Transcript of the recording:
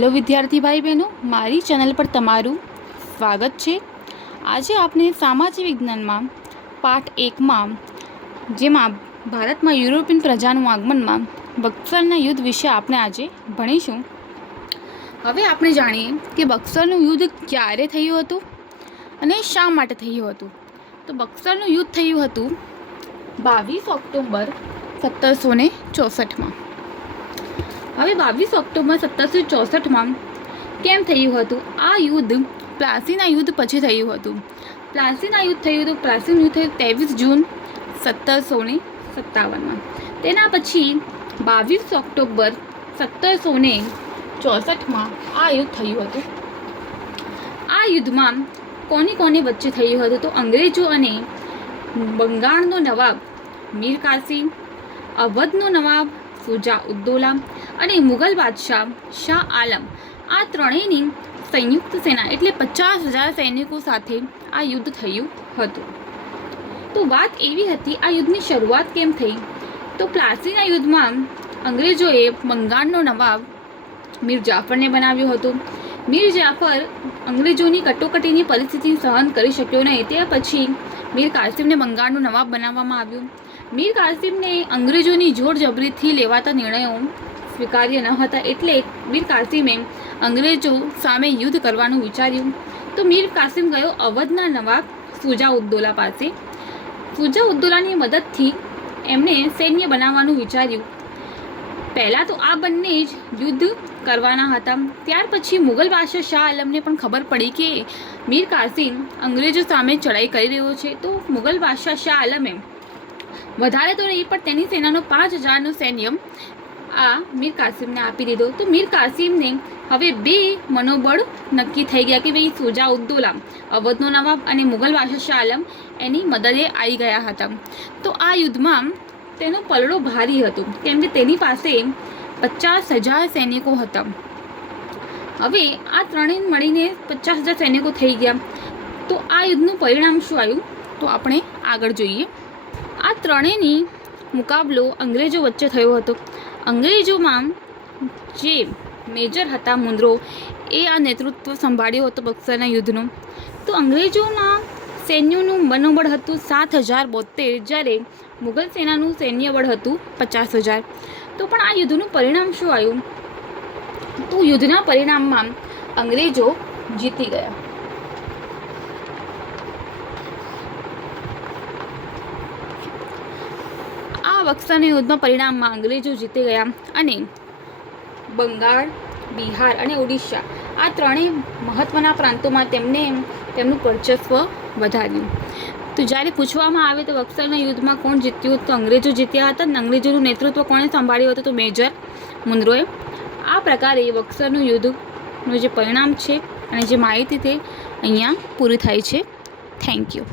Hello વિદ્યાર્થી ભાઈ બહેનો, મારી ચેનલ પર તમારું સ્વાગત છે। આજે આપણે સામાજિક વિજ્ઞાનમાં પાઠ 1માં જેમાં ભારતમાં યુરોપિયન પ્રજાનું આગમનમાં બક્સરના યુદ્ધ વિશે આપણે આજે ભણીશું। હવે આપણે જાણીએ કે બક્સરનું યુદ્ધ ક્યારે થયું હતું અને શા માટે થયું હતું। તો બક્સરનું યુદ્ધ થયું હતું 22 ઓક્ટોબર 1764માં। હવે 22 ઓક્ટોબર 1764માં કેમ થયું હતું? આ યુદ્ધ પ્લાસીના યુદ્ધ પછી થયું હતું। પ્લાસીના યુદ્ધ થયું હતું 23 જૂન 1757માં। તેના પછી 22 ઓક્ટોબર 1764માં આ યુદ્ધ થયું હતું। આ યુદ્ધમાં કોની વચ્ચે થયું હતું? તો અંગ્રેજો અને બંગાળનો નવાબ મીર કાસિમ, અવધનો નવાબ શુજા ઉદ્દૌલા અને મુગલ બાદશાહ શાહ આલમ, આ ત્રણેયની સંયુક્ત સેના એટલે 50,000 સૈનિકો સાથે આ યુદ્ધ થયું હતું। તો વાત એવી હતી, આ યુદ્ધની શરૂઆત કેમ થઈ? તો પ્લાસીના યુદ્ધમાં અંગ્રેજોએ બંગાળનો નવાબ મીર જાફરને બનાવ્યો હતો। મીર જાફર અંગ્રેજોની કટોકટીની પરિસ્થિતિ સહન કરી શક્યો નહીં। તે પછી મીર કાસિમને બંગાળનો નવાબ બનાવવામાં આવ્યો। મીર કાસિમને અંગ્રેજોની જોર જબરીથી લેવાતા નિર્ણયો સ્વીકાર્ય ન હતા, એટલે મીર કાસિમે અંગ્રેજો સામે યુદ્ધ કરવાનું વિચાર્યું। તો મીર કાસિમ ગયો અવધના નવાબ શુજા ઉદ્દૌલા પાસે। શુજા ઉદ્દૌલાની મદદથી એમણે સૈન્ય બનાવવાનું વિચાર્યું। પહેલાં તો આ બંને જ યુદ્ધ કરવાના હતા। ત્યાર પછી મુગલ બાદશાહ શાહ આલમને પણ ખબર પડી કે મીર કાસિમ અંગ્રેજો સામે ચડાઈ કરી રહ્યો છે। તો મુગલ બાદશાહ શાહ આલમે વધારે તો નહીં પણ તેની સેનાનો 5,000નો સૈન્ય આ મીર કાસિમને આપી દીધો। તો મીર કાસિમને હવે બે મનોબળ નક્કી થઈ ગયા કે ભાઈ શુજા ઉદ્દૌલા અવધનો નવાબ અને મુગલ બાદશાહ શાહ આલમ એની મદદે આવી ગયા હતા। તો આ યુદ્ધમાં તેનો પલડો ભારી હતો, કેમ કે તેની પાસે 50,000 સૈનિકો હતા। હવે આ ત્રણેય મળીને 50,000 સૈનિકો થઈ ગયા। તો આ યુદ્ધનું પરિણામ શું આવ્યું? તો આપણે આગળ જોઈએ। આ ત્રણેયની મુકાબલો અંગ્રેજો વચ્ચે થયો હતો। અંગ્રેજોમાં જે મેજર હતા મુન્દ્રો, એ આ નેતૃત્વ સંભાળ્યો હતો બક્સરના યુદ્ધનો। તો અંગ્રેજોના સૈન્યનું મનોબળ હતું 7,072, જ્યારે મુગલ સેનાનું સૈન્ય બળ હતું 50,000। તો પણ આ યુદ્ધનું પરિણામ શું આવ્યું? તો યુદ્ધના પરિણામમાં અંગ્રેજો જીતી ગયા। આ બક્સરના યુદ્ધના પરિણામમાં અંગ્રેજો જીતી ગયા અને બંગાળ, બિહાર અને ઓડિશા આ ત્રણેય મહત્ત્વના પ્રાંતોમાં તેમનું વર્ચસ્વ વધાર્યું। તો જ્યારે પૂછવામાં આવે તો બક્સરના યુદ્ધમાં કોણ જીત્યું? તો અંગ્રેજો જીત્યા હતા। અને અંગ્રેજોનું નેતૃત્વ કોણે સંભાળ્યું હતું? તો મેજર મુન્દ્રોએ। આ પ્રકારે બક્સરનું યુદ્ધનું જે પરિણામ છે અને જે માહિતી તે અહીંયા પૂરી થાય છે। Thank you.